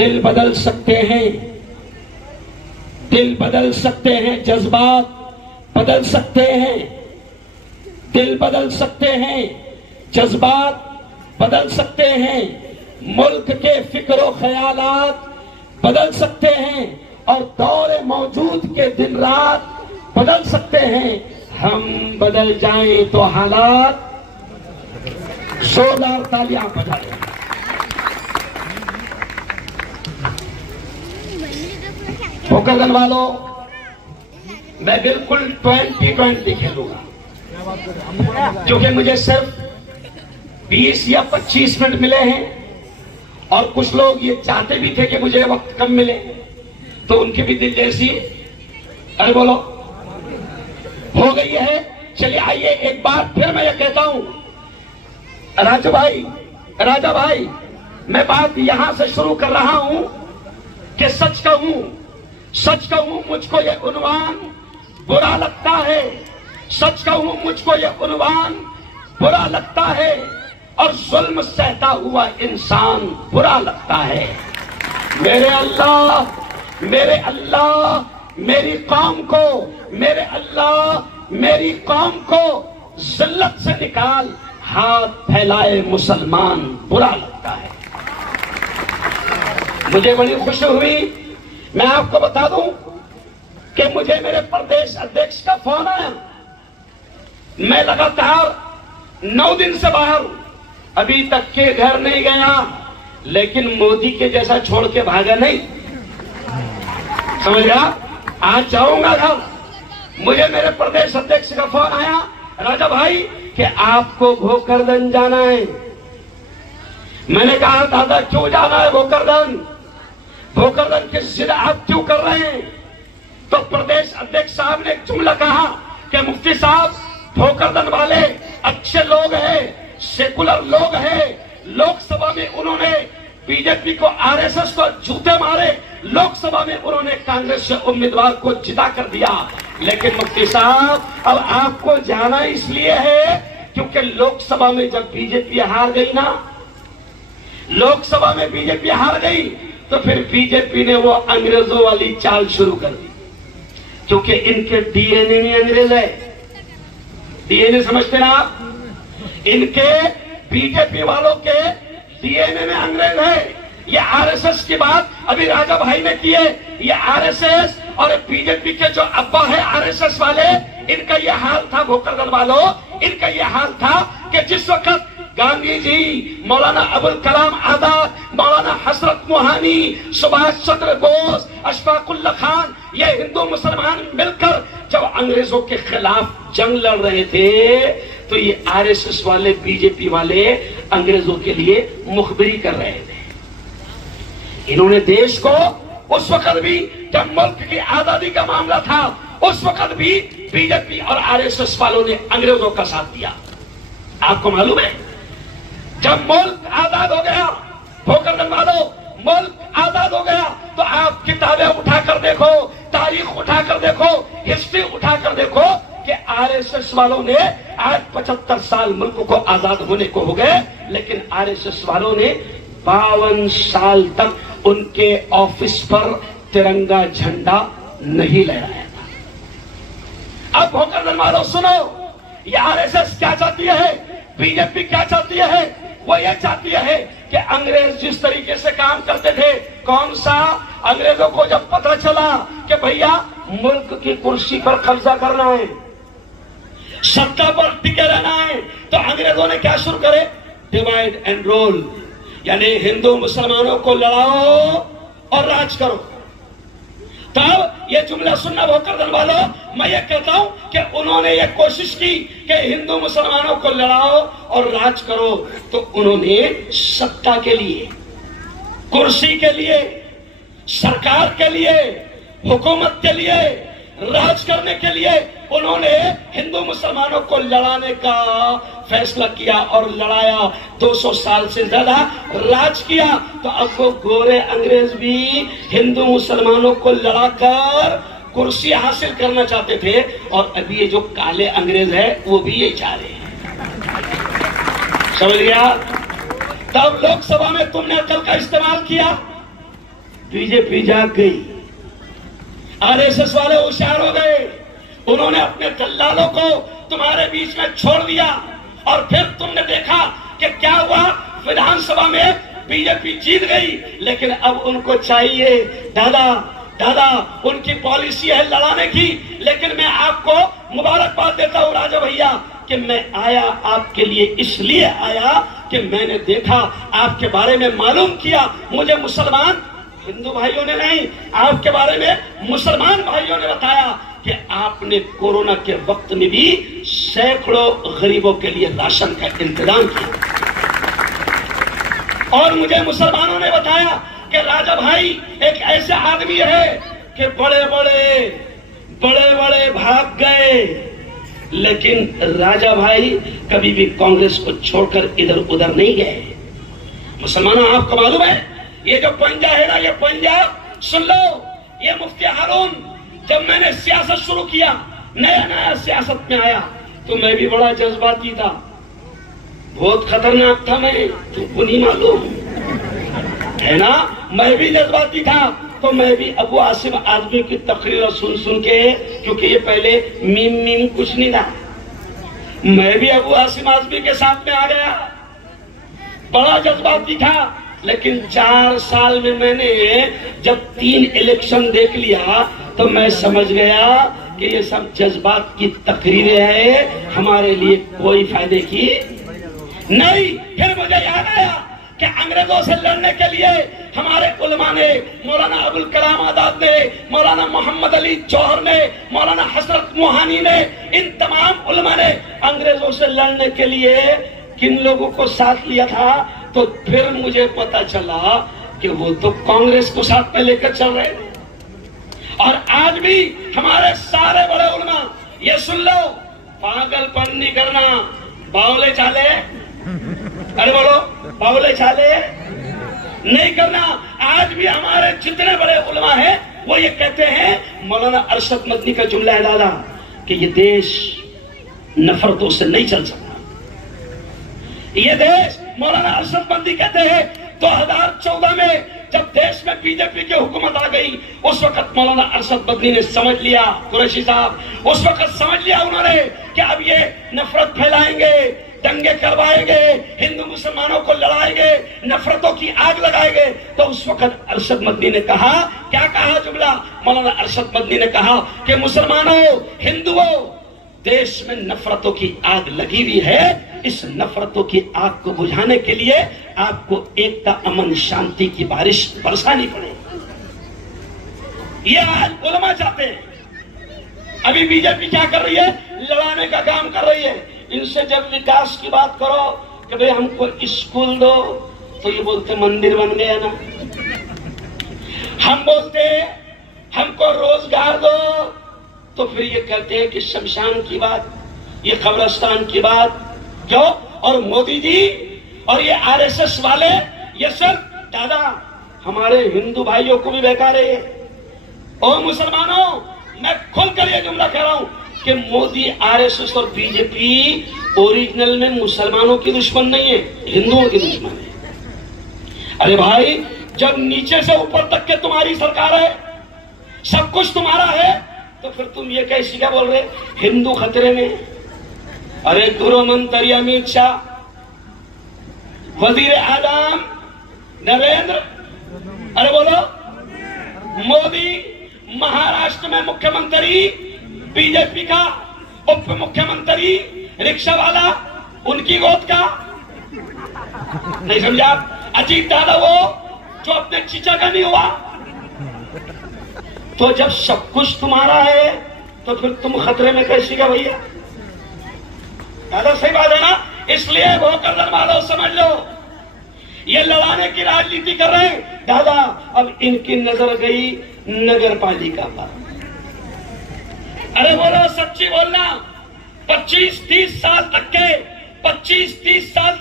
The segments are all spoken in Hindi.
दिल बदल सकते हैं, दिल बदल सकते हैं, जज्बात बदल सकते हैं, दिल बदल सकते हैं, जज्बात बदल सकते हैं, मुल्क के फिक्र ख्यालात बदल सकते हैं और दौरे मौजूद के दिन रात बदल सकते हैं। हम बदल जाएं तो हालात। जोरदार तालियां बजाएं। फोकरगन वालों, मैं बिल्कुल 20-20 खेलूंगा, क्योंकि मुझे सिर्फ 20 या 25 मिनट मिले हैं और कुछ लोग ये चाहते भी थे कि मुझे वक्त कम मिले, तो उनकी भी दिल जैसी अरे बोलो हो गई है। चलिए आइए, एक बार फिर मैं ये कहता हूं, राजा भाई, मैं बात यहां से शुरू कर रहा हूं कि सच कहूं मुझको ये उन्वान बुरा लगता है, सच कहूं मुझको ये उन्वान बुरा लगता है और जुल्म सहता हुआ इंसान बुरा लगता है। मेरे अल्लाह मेरी कौम को जिल्लत से निकाल, हाथ फैलाए मुसलमान बुरा लगता है। मुझे बड़ी खुशी हुई, मैं आपको बता दूं कि मुझे मेरे प्रदेश अध्यक्ष का फोन आया। मैं लगातार 9 दिन से बाहर हूं, अभी तक के घर नहीं गया, लेकिन मोदी के जैसा छोड़ के भागा नहीं, समझ गया। आज जाऊंगा घर। मुझे मेरे प्रदेश अध्यक्ष का फोन आया, राजा भाई कि आपको भोकरदन जाना है। मैंने कहा दादा क्यों जाना है भोकरदन की जिद आप क्यों कर रहे हैं? तो प्रदेश अध्यक्ष साहब ने एक जुमला कहा कि मुफ्ती साहब, भोकरदन वाले अच्छे लोग हैं, सेकुलर लोग हैं। लोकसभा में उन्होंने बीजेपी को, आरएसएस को जूते मारे, लोकसभा में उन्होंने कांग्रेस से उम्मीदवार को जिता कर दिया। लेकिन मुफ्ती साहब, अब आपको जाना इसलिए है क्योंकि लोकसभा में जब बीजेपी हार गई ना, लोकसभा में बीजेपी हार गई, तो फिर बीजेपी ने वो अंग्रेजों वाली चाल शुरू कर दी, क्योंकि इनके डीएनए में अंग्रेज है। डीएनए समझते ना आप? इनके बीजेपी वालों के डीएनए में अंग्रेज है। ये आरएसएस की बात अभी राजा भाई ने की है। ये आरएसएस और बीजेपी के जो अब्बा है आरएसएस वाले, इनका ये हाल था भोकरदन वालों, इनका ये हाल था कि जिस वक्त गांधी जी, मौलाना अबुल कलाम आजाद, मौलाना हसरत मोहानी, सुभाष चंद्र बोस, अशफाकुल्ला खान, ये हिंदू मुसलमान मिलकर जब अंग्रेजों के खिलाफ जंग लड़ रहे थे, तो ये आरएसएस वाले, बीजेपी वाले अंग्रेजों के लिए मुखबिरी कर रहे थे। इन्होंने देश को उस वक्त भी, जब मुल्क की आजादी का मामला था, उस वक्त भी बीजेपी और आरएसएस वालों ने अंग्रेजों का साथ दिया। आपको मालूम है, जब मुल्क आजाद हो गया, भोकरदन वालों, मुल्क आजाद हो गया, तो आप किताबें उठाकर देखो, तारीख उठाकर देखो, हिस्ट्री उठाकर देखो कि आरएसएस वालों ने आज 75 साल मुल्क को आजाद होने को हो गए, लेकिन आरएसएस वालों ने 52 साल तक उनके ऑफिस पर तिरंगा झंडा नहीं लहराया था। अब भोकरदन वालों सुनो, ये आरएसएस क्या चाहती है, बीजेपी क्या चाहती है? वो ये चाहती है कि अंग्रेज जिस तरीके से काम करते थे, कौन सा, अंग्रेजों को जब पता चला कि भैया मुल्क की कुर्सी पर कब्जा करना है, सत्ता पर टिके रहना है, तो अंग्रेजों ने क्या शुरू करे, डिवाइड एंड रूल, यानी हिंदू मुसलमानों को लड़ाओ और राज करो। तब ये जुमला सुनना भोकरदन वालों, मैं ये कहता हूं कि उन्होंने ये कोशिश की कि हिंदू मुसलमानों को लड़ाओ और राज करो, तो उन्होंने सत्ता के लिए, कुर्सी के लिए, सरकार के लिए, हुकूमत के लिए, राज करने के लिए उन्होंने हिंदू मुसलमानों को लड़ाने का फैसला किया और लड़ाया। 200 साल से ज्यादा राज किया। तो अब वो गोरे अंग्रेज भी हिंदू मुसलमानों को लड़ाकर कुर्सी हासिल करना चाहते थे, और अभी ये जो काले अंग्रेज है वो भी ये चाह रहे हैं। समझ गया? तब लोकसभा में तुमने अकल का इस्तेमाल किया, बीजेपी जाग गई, आरएसएस वाले होशियार हो गए, उन्होंने अपने दल्लालों को तुम्हारे बीच में छोड़ दिया और फिर तुमने देखा कि क्या हुआ, विधानसभा में बीजेपी जीत गई। लेकिन अब उनको चाहिए दादा उनकी पॉलिसी है लड़ाने की, लेकिन मैं आपको मुबारकबाद देता हूं राजा भैया कि मैं आया आपके लिए, इसलिए आया कि मैंने देखा, आपके बारे में मालूम किया। मुझे मुसलमान हिंदू भाइयों ने नहीं, आपके बारे में मुसलमान भाइयों ने बताया कि आपने कोरोना के वक्त में भी सैकड़ों गरीबों के लिए राशन का इंतजाम किया। और मुझे मुसलमानों ने बताया कि राजा भाई एक ऐसे आदमी है कि बड़े बड़े भाग गए, लेकिन राजा भाई कभी भी कांग्रेस को छोड़कर इधर उधर नहीं गए। मुसलमानों, आपको मालूम है ये जो पंजा है ना, ये पंजा सुन लो, ये मुफ्ती हारून, जब मैंने सियासत शुरू किया, नया सियासत में आया, तो मैं भी बड़ा जज्बाती था, बहुत खतरनाक था मैं, तुमको नहीं मालूम है ना, मैं भी जज्बाती था। तो मैं भी अबू आसिम आजमी की तकरीर सुन के, क्योंकि ये पहले मीम कुछ नहीं था, मैं भी अबू आसिम आजमी के साथ में आ गया, बड़ा जज्बाती था। लेकिन 4 साल में मैंने जब 3 इलेक्शन देख लिया तो मैं समझ गया कि ये सब जज्बात की तकरीरें हैं, हमारे लिए कोई फायदे की नहीं। फिर मुझे याद आया कि अंग्रेजों से लड़ने के लिए हमारे उलमा ने, मौलाना अबुल कलाम आजाद ने, मौलाना मोहम्मद अली जौहर ने, मौलाना हजरत मोहानी ने, इन तमाम उलमा ने अंग्रेजों से लड़ने के लिए किन लोगों को साथ लिया था। तो फिर मुझे पता चला कि वो तो कांग्रेस को साथ में लेकर चल रहे थे। और आज भी हमारे सारे बड़े उलमा, ये सुन लो, पागलपन नहीं करना, बावले चाले, अरे बोलो, बावले चाले नहीं करना। आज भी हमारे जितने बड़े उलमा हैं वो ये कहते हैं, मौलाना अरशद मदनी का जुमला है दादा, कि ये देश नफरतों से नहीं चल सकता। ये देश, मौलाना अरशद मदनी कहते हैं, 2014 में जब देश में बीजेपी की हुकूमत आ गई, उस वक्त मौलाना अरशद मदनी ने समझ लिया, कुरैशी साहब, उस वक्त समझ लिया उन्होंने कि अब ये नफरत फैलाएंगे, दंगे करवाएंगे, हिंदू मुसलमानों को लड़ाएंगे, नफरतों की आग लगाएंगे। तो उस वक्त अरशद मदनी ने कहा, क्या कहा जुमला, मौलाना अरशद मदनी ने कहा कि मुसलमानों, हिंदुओं, देश में नफरतों की आग लगी हुई है, इस नफरतों की आग को बुझाने के लिए आपको एकता, अमन, शांति की बारिश बरसानी पड़ेगी। ये आज उलमा चाहते हैं। अभी बीजेपी क्या कर रही है, लड़ाने का काम कर रही है। इनसे जब विकास की बात करो कि भाई हमको स्कूल दो, तो ये बोलते मंदिर बन गया ना। हम बोलते हमको रोजगार दो, तो फिर ये कहते हैं कि शमशान की बात, ये कब्रिस्तान की बात, क्यों? और मोदी जी और ये आरएसएस वाले, ये सब दादा हमारे हिंदू भाइयों को भी बहका रहे हैं। और मुसलमानों, मैं खुलकर ये जुमला कह रहा हूं कि मोदी, आरएसएस और बीजेपी ओरिजिनल में मुसलमानों की दुश्मन नहीं है, हिंदुओं की दुश्मन है। अरे भाई, जब नीचे से ऊपर तक के तुम्हारी सरकार है, सब कुछ तुम्हारा है, तो फिर तुम ये कैसी क्या बोल रहे हिंदू खतरे में? अरे गृह मंत्री अमित शाह, वजीर आजम नरेंद्र, अरे बोलो मोदी, महाराष्ट्र में मुख्यमंत्री बीजेपी का, उप मुख्यमंत्री रिक्शा वाला उनकी गोद का, नहीं समझा? अजीत दादा वो जो अपने चीचा का नहीं हुआ। तो जब सब कुछ तुम्हारा है तो फिर तुम खतरे में कैसी का भैया? दादा सही बात है ना? इसलिए वो गर्दन वालों समझ लो, ये लड़ाने की राजनीति कर रहे हैं दादा। अब इनकी नजर गई नगर पालिका पर। अरे बोलो, सच्ची बोलना, 25-30 साल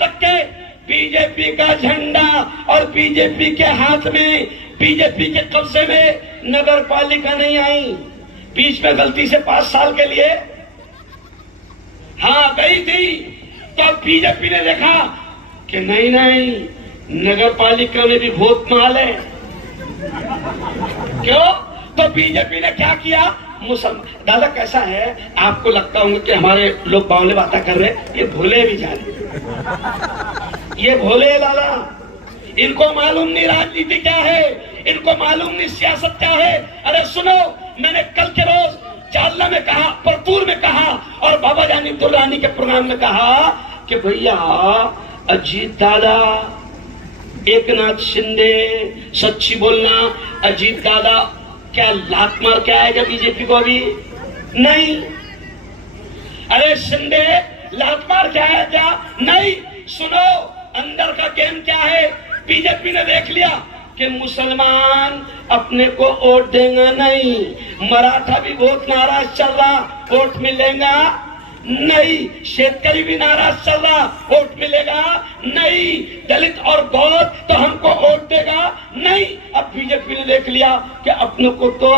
तक के बीजेपी का झंडा और बीजेपी के हाथ में, बीजेपी के कब्जे में नगर पालिका नहीं आई। बीच में गलती से 5 साल के लिए हाँ गई थी, तो बीजेपी ने देखा कि नहीं, नगर पालिका में भी बहुत माल है, क्यों? तो बीजेपी ने क्या किया? मुसलमान दादा कैसा है, आपको लगता होगा कि हमारे लोग बावले बातें कर रहे, ये भोले भी जाने, ये भोले दादा, इनको मालूम नहीं राजनीति क्या है, इनको मालूम नहीं सियासत क्या है। अरे सुनो, मैंने कल के रोज जालना में कहा, परतूर में कहा और बाबा जानी दुर्रानी के प्रोग्राम में कहा कि भैया अजीत दादा, एकनाथ शिंदे, सच्ची बोलना, अजीत दादा क्या लात मार के आएगा बीजेपी को? अभी नहीं। अरे शिंदे लात मार के आया क्या? नहीं। सुनो, अंदर का गेम क्या है? बीजेपी ने देख लिया कि मुसलमान अपने को वोट देगा नहीं, मराठा भी बहुत नाराज चल रहा, वोट मिलेगा नहीं, शेतकरी भी नाराज चल रहा, वोट मिलेगा नहीं, दलित और बौद्ध तो हमको वोट देगा नहीं। अब बीजेपी ने देख लिया कि अपने को तो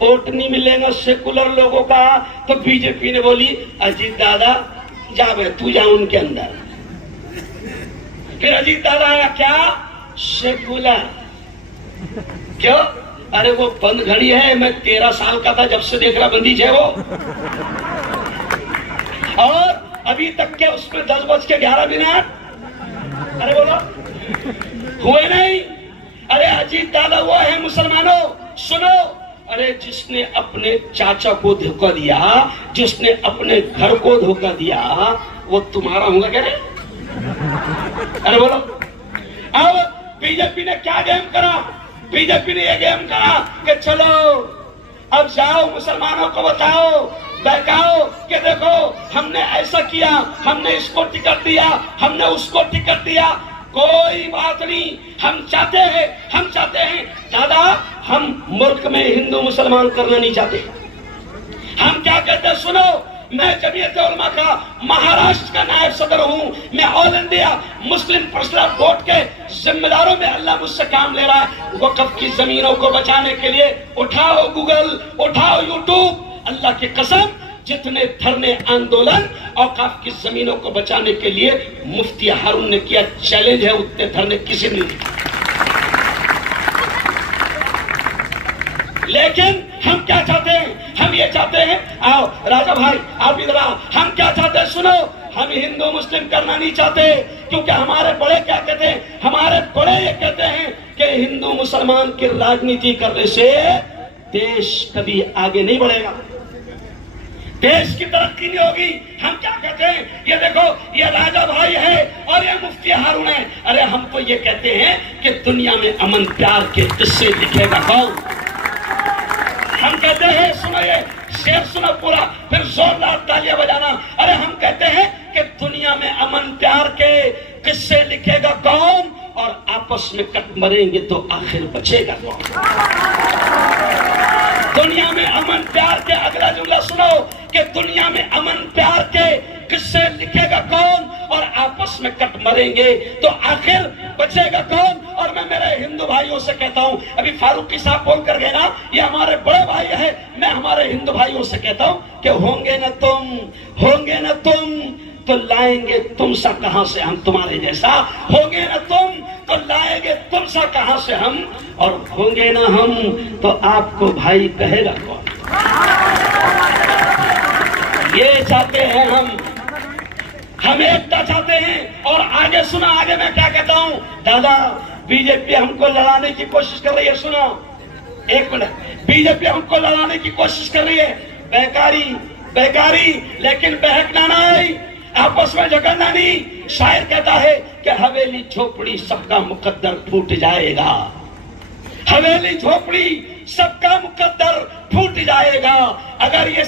वोट नहीं मिलेगा सेकुलर लोगों का, तो बीजेपी ने बोली अजीत दादा जा बे, तू जा उनके अंदर। फिर अजीत दादा आया क्या? सेकुलर। क्यों? अरे वो बंद घड़ी है, मैं 13 साल का था जब से देख रहा बंदी है वो, और अभी तक के उसमें 10:11 अरे बोलो हुए नहीं। अरे अजीत दादा वो है मुसलमानों, सुनो, अरे जिसने अपने चाचा को धोखा दिया, जिसने अपने घर को धोखा दिया, वो तुम्हारा होगा क्या? अरे बोलो। अब बीजेपी ने क्या गेम करा? बीजेपी ने ये गेम करा कि चलो अब जाओ मुसलमानों को बताओ, बहकाओ कि देखो हमने ऐसा किया, हमने इसको टिकट दिया, हमने उसको टिकट दिया। कोई बात नहीं, हम चाहते हैं दादा, हम मुल्क में हिंदू मुसलमान करना नहीं चाहते। हम क्या कहते हैं सुनो, मैं जमीयत उलमा का महाराष्ट्र का नायब सदर हूं, मैं all India Muslim personal board के जिम्मेदारों में अल्लाह मुझसे काम ले रहा है। वक्फ की जमीनों को बचाने के लिए उठाओ गूगल, उठाओ यूट्यूब, अल्लाह की कसम जितने धरने आंदोलन औकाफ की जमीनों को बचाने के लिए मुफ्ती हारून ने किया चैलेंज है, उतने धरने किसी ने नहीं। लेकिन हम क्या चाहते हैं? हम ये चाहते हैं, आओ राजा भाई आप इधर आओ, हम क्या चाहते हैं सुनो, हम हिंदू मुस्लिम करना नहीं चाहते, क्योंकि हमारे बड़े क्या कहते हैं? हमारे बड़े ये कहते हैं कि हिंदू मुसलमान की राजनीति करने से देश कभी आगे नहीं बढ़ेगा, देश की तरक्की नहीं होगी। हम क्या कहते हैं? ये देखो, ये राजा भाई है और ये मुफ्ती हारून है। अरे हम तो ये कहते हैं कि दुनिया में अमन प्यार के किस्से लिखेगा कौन? हम कहते हैं, सुनो ये शेर सुनो पूरा, फिर जोरदार तालियां बजाना। अरे हम कहते हैं कि दुनिया में अमन प्यार के किस्से लिखेगा कौन, और आपस में कट मरेंगे तो आखिर बचेगा कौन? दुनिया में अमन प्यार के, अगला जुमला सुनो, कि दुनिया में अमन प्यार के किस्से लिखेगा कौन, और आपस में कट मरेंगे तो आखिर बचेगा कौन? और मैं मेरे हिंदू भाइयों से कहता हूं, अभी फारूकी साहब बोल कर गए ना, ये हमारे बड़े भाई है, मैं हमारे हिंदू भाइयों से कहता हूं कि होंगे न तुम तो लाएंगे तुम सा कहां से हम तुम्हारे जैसा, होंगे न तुम तो लाएंगे तुम सा कहां से हम, और होंगे ना हम तो आपको भाई कहेगा कौन? ये चाहते हैं हम एकता चाहते हैं। और आगे सुना, आगे मैं क्या कहता हूं दादा, बीजेपी हमको लड़ाने की कोशिश कर रही है। सुनो एक मिनट, बीजेपी हमको लड़ाने की कोशिश कर रही है, बेकारी, लेकिन बहकना नहीं, आपस में झगड़ना नहीं। शायर कहता है कि हवेली झोपड़ी सबका मुकद्दर फूट जाएगा, हवेली झोपड़ी सबका मुकद्दर फूट जाएगा, अगर ये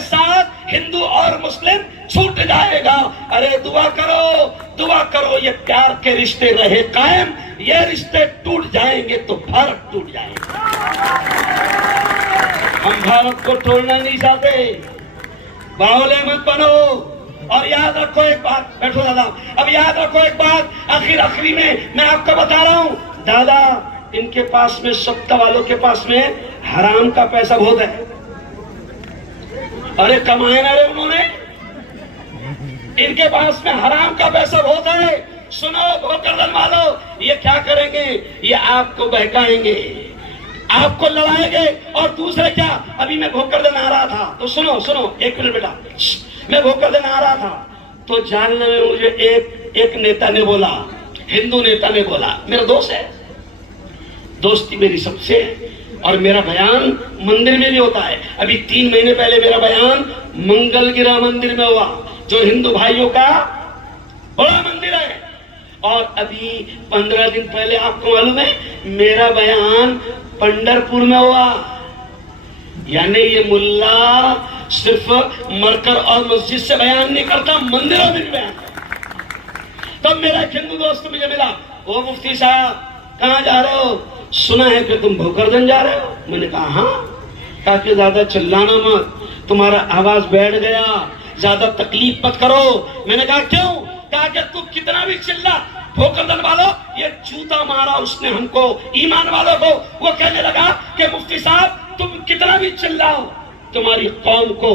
साथ हिंदू और मुस्लिम छूट जाएगा। अरे दुआ करो ये प्यार के रिश्ते रहे कायम, ये रिश्ते टूट जाएंगे तो भारत टूट जाएगा। हम भारत को तोड़ना नहीं चाहते, बावले मत बनो। और याद रखो एक बात, बैठो दादा, अब याद रखो एक बात, आखिरी में मैं आपको बता रहा हूं दादा, इनके पास में, सत्ता वालों के पास में हराम का पैसा बहुत है। अरे कमाए ना रे उन्होंने, इनके पास में हराम का पैसा बहुत है। सुनो भोकरदन वालों, ये क्या करेंगे, ये आपको बहकाएंगे, आपको लड़ाएंगे। और दूसरे क्या, अभी मैं भोकरदन आ रहा था तो सुनो सुनो, एक मिनट बेटा, मैं भोकरदन आ रहा था तो जानने में मुझे एक नेता ने बोला, हिंदू नेता ने बोला, मेरा दोस्त है, दोस्ती मेरी सबसे है, और मेरा बयान मंदिर में भी होता है। अभी 3 महीने पहले मेरा बयान मंगलगिरा मंदिर में हुआ, जो हिंदू भाइयों का बड़ा मंदिर है। और अभी 15 दिन पहले आपको मालूम है मेरा बयान पंढरपुर में हुआ। यानी ये मुल्ला सिर्फ मरकर और मस्जिद से बयान नहीं करता, मंदिरों में भी बयान करता। तब मेरा एक हिंदू दोस्त मुझे मिला, ओ मुफ्ती साहब कहाँ जा रहे हो, सुना है कि तुम भोकरदन जा रहे हो। मैंने कहा हाँ। कहा कि ज्यादा चिल्लाना मत, तुम्हारा आवाज बैठ गया, ज्यादा तकलीफ मत करो। मैंने कहा क्यों? कहा कि तू कितना भी चिल्ला, भोकरदन वालों ये जूता मारा उसने हमको, ईमान वालों को। वो कहने लगा कि मुफ्ती साहब तुम कितना भी चिल्लाओ, तुम्हारी कौम को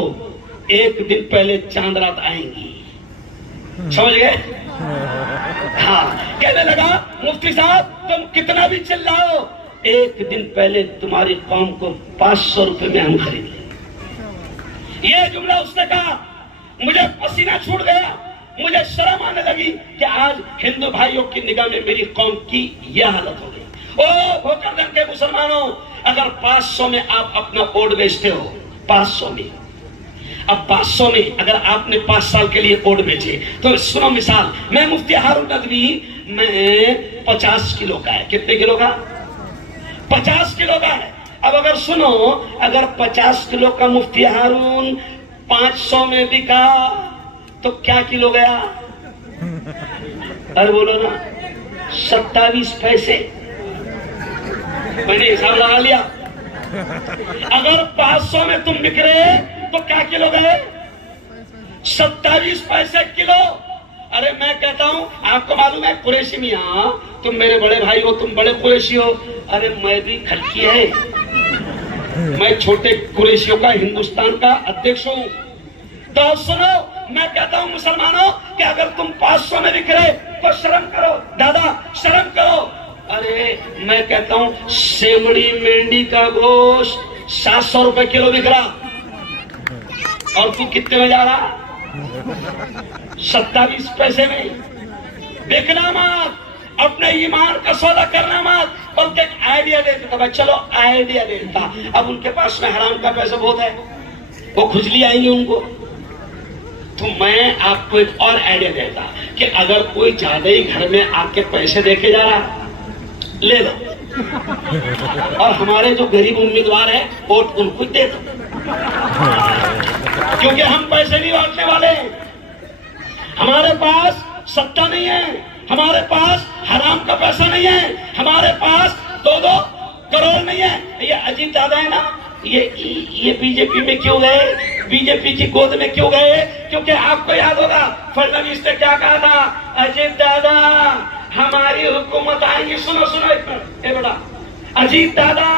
एक दिन पहले चांद रात आएंगी। समझ गए? हाँ, कहने लगा मुफ्ती साहब तुम कितना भी चिल्लाओ, एक दिन पहले तुम्हारी कौम को 500 रुपए में हम खरीदेंगे। ये जुमला उसने कहा, मुझे पसीना छूट गया, मुझे शर्म आने लगी कि आज हिंदू भाइयों की निगाह में मेरी कौम की यह हालत हो गई। ओ भोकरदन के मुसलमानों, अगर 500 में आप अपना वोट बेचते हो, 500 में, अब 500 में अगर आपने 5 साल के लिए वोट बेचे, तो सुनो मिसाल, मैं मुफ्ती हारून नदवी, मैं 50 किलो का है, कितने किलो का? 50 किलो का है। अब अगर सुनो, अगर 50 किलो का मुफ्ती हारून 500 में बिका तो क्या किलो गया? अरे बोलो ना, 27 पैसे। मैंने हिसाब लगा लिया, अगर 500 में तुम बिक रहे तो क्या किलो गए? 27 पैसे किलो। अरे मैं कहता हूं, आपको मालूम है कुरैशी मियां, तुम मेरे बड़े भाई हो, तुम बड़े कुरैशी हो, अरे मैं भी खलकी है, मैं छोटे कुरैशियों का हिंदुस्तान का अध्यक्ष हूं। तो सुनो, मैं कहता हूं मुसलमानों कि अगर तुम 500 में बिक रहे तो शर्म करो दादा, शर्म करो। अरे मैं कहता हूं सेमड़ी मेंढी का गोश्त 700 रुपए किलो बिक रहा, और तू कितने में जा रहा? 27 पैसे में। बिकना मत, अपने ईमान का सौदा करना मत, बल्कि एक आइडिया दे देता। भाई चलो आइडिया दे देता, अब उनके पास में हराम का पैसा बहुत है, वो खुजली आएंगी उनको, तो मैं आपको एक और आइडिया देता कि अगर कोई ज्यादा ही घर में आपके पैसे देके जा रहा, ले लो, और हमारे जो गरीब उम्मीदवार है वोट उनको दे दो, क्योंकि हम पैसे नहीं बांटने वाले, हमारे पास सत्ता नहीं है, हमारे पास हराम का पैसा नहीं है, हमारे पास 2-2 करोड़ नहीं है। ये अजीत दादा है ना, ये बीजेपी में क्यों गए, बीजेपी की गोद में क्यों गए? क्योंकि आपको याद होगा फडणवीस ने क्या कहा था, अजीत दादा हमारी हुकूमत आएगी। सुनो सुनो एक मिनट, ए बेटा, अजीत दादा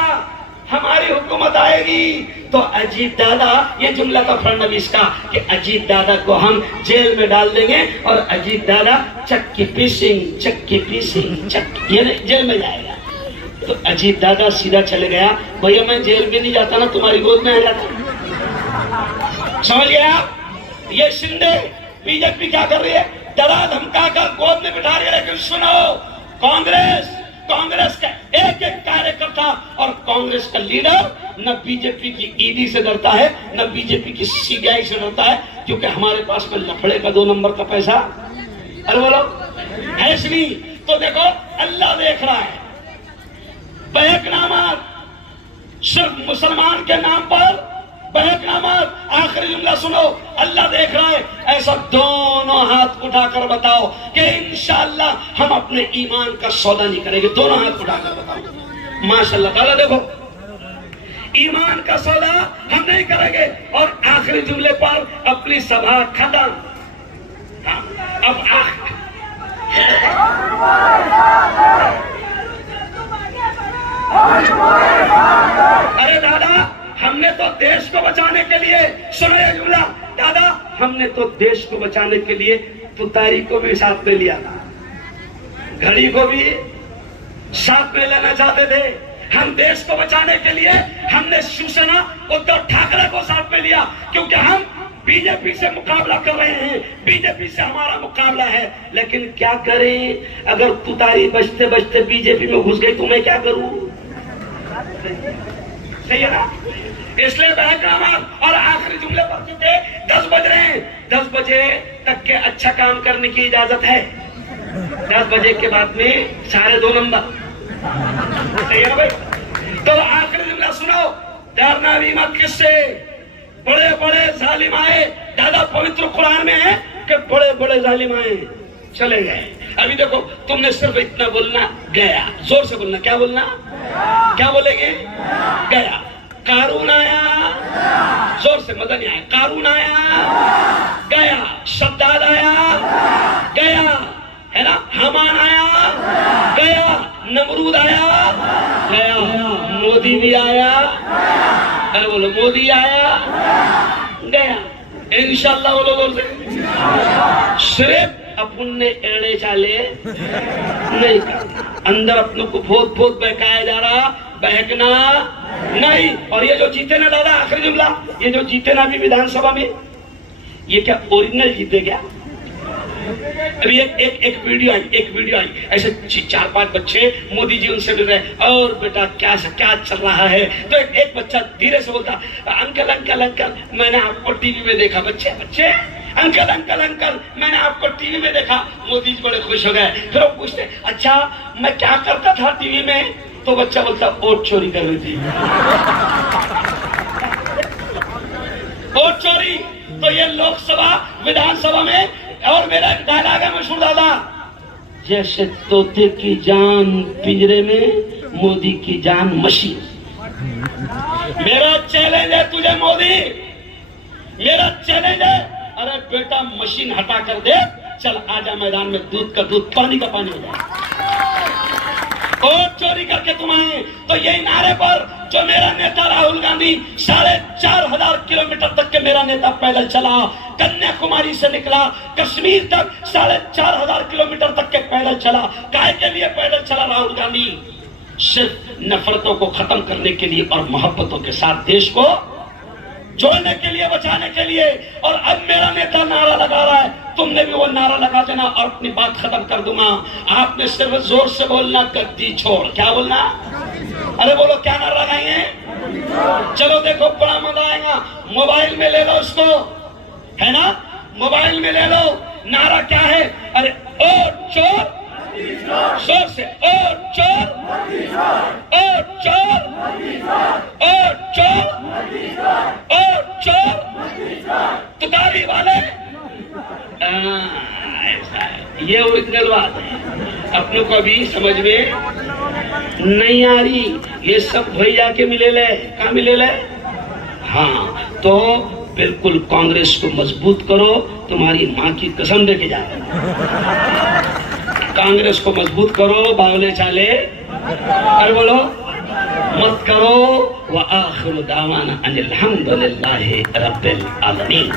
हमारी हुकूमत आएगी तो अजीत दादा, ये जुमला था फडणवीस का कि अजीत दादा को हम जेल में डाल देंगे और अजीत दादा चक्की पीसिंग ये जेल में जाएगा। तो अजीत दादा सीधा चले गया, भैया मैं जेल में नहीं जाता ना, तुम्हारी गोद में आ जाता। समझ गया? ये शिंदे बीजेपी क्या कर रही है, डरा धमका कर गोद में बिठा रही है। लेकिन सुनो, कांग्रेस का एक एक कार्यकर्ता और कांग्रेस का लीडर न बीजेपी की ईडी से डरता है, न बीजेपी की सीबीआई से डरता है, क्योंकि हमारे पास में लफड़े का 2 नंबर का पैसा, अरे बोलो है नहीं। तो देखो अल्लाह देख रहा है, बहकनामात सिर्फ मुसलमान के नाम पर बहकनामात। आखिरी जुमला सुनो, अल्लाह देख रहा है, ऐसा दोनों हाथ उठाकर बताओ कि इंशाअल्लाह हम अपने ईमान का सौदा नहीं करेंगे। दोनों हाथ उठाकर बताओ, माशाअल्लाह ताला देखो, ईमान का सौदा हम नहीं करेंगे। और आखिरी जुमले पर अपनी सभा खत्म। अब अरे दादा, हमने तो देश को बचाने के लिए, सुनो ये जुमला दादा, हमने तो देश को बचाने के लिए तुतारी को भी साथ ले लिया था। घड़ी को भी साथ में लेना चाहते थे। हम देश को बचाने के लिए हमने शिवसेना उद्धव ठाकरे को साथ में लिया, क्योंकि हम बीजेपी से मुकाबला कर रहे हैं, बीजेपी से हमारा मुकाबला है। लेकिन क्या करें, अगर तुतारी बजते बजते बीजेपी में घुस गई तो मैं क्या करूं? सही है ना? इसलिए बहकाम और आखिरी जुमले पर चुके 10 बज रहे हैं। 10 बजे तक के अच्छा काम करने की इजाजत है। 10 बजे के बाद में 2.5 नंबर। सही है ना भाई? तो आखिरी जुमला सुनो, डरना भी मत किससे। बड़े बड़े जालिम आए, दादा पवित्र कुरान में है कि बड़े बड़े जालिम आए चले गए। अभी देखो, तुमने सिर्फ इतना बोलना, गया। जोर से बोलना, क्या बोलना? क्या बोलेंगे? गया। कारून आया, जोर से, मदन आया। कारून आया, गया। शद्दाद आया, गया, है ना? हमान आया, गया। नमरूद आया, गया। मोदी भी आया, अरे बोलो, मोदी आया, गया। इंशाल्लाह बोलो, बोलते सिर्फ अपन ने एड़े चाले नहीं करना। अंदर अपनों को बहुत बहुत बहकाया जा रहा, बहकना नहीं। और ये जो जीते ना दादा, आखिरी जुमला, ये जो जीते ना अभी विधानसभा में, ये क्या ओरिजिनल जीते क्या? अभी एक वीडियो आई, ऐसे 4-5 बच्चे मोदी जी उनसे मिल रहे, और बेटा क्या चल रहा है? तो एक बच्चा धीरे से बोलता, अंकल अंकल अंकल, मैंने आपको टीवी में देखा। बच्चे अंकल अंकल अंकल, मैंने आपको टीवी में देखा। मोदी जी बड़े खुश हो गए। फिर वो पूछते, अच्छा मैं क्या करता था टीवी में? तो बच्चा बोलता, वोट चोरी कर रही थी। वोट चोरी। तो ये लोकसभा विधानसभा में, और मेरा डायलॉग है मशहूर दादा, जैसे तोते की जान पिंजरे में, मोदी की जान मशीन। मेरा चैलेंज है तुझे मोदी, मेरा चैलेंज है। अरे बेटा, मशीन हटा कर दे, चल आजा मैदान में, दूध का दूध, पानी का पानी हो जाए। वोट चोरी करके तुम आए। तो यही नारे पर जो मेरा नेता राहुल गांधी 4,500 किलोमीटर तक के मेरा नेता पैदल चला, कन्याकुमारी से निकला कश्मीर तक 4,500 किलोमीटर तक के पैदल चला। काहे के लिए पैदल चला राहुल गांधी? सिर्फ नफरतों को खत्म करने के लिए और मोहब्बतों के साथ देश को जोड़ने के लिए, बचाने के लिए। और अब मेरा नेता नारा लगा रहा है, तुमने भी वो नारा लगा देना और अपनी बात खत्म कर दूंगा। आपने सिर्फ जोर से बोलना, गद्दी छोड़। क्या बोलना? अरे बोलो, क्या नारा लगाएंगे? चलो देखो, बड़ा मजा आएगा। मोबाइल में ले लो उसको, है ना? मोबाइल में ले लो। नारा क्या है? अरे ओ चोर, जोर से, ओ चोर, ओ चोर, ओ चोर, ओ चोर, तुतारी वाले। ऐसा है, ये ओरिजिनल बात है। अपनों को अभी समझ में नहीं आ रही। ये सब भैया के मिले ले, कहाँ मिले ले? हाँ, तो बिल्कुल कांग्रेस को मजबूत करो, तुम्हारी माँ की कसम देके जाए। कांग्रेस को मजबूत करो, बावले चाले अरे बोलो मत करो। व आखिर दावाना अनिल हम्दुलिल्लाहि रब्बिल आलमीन।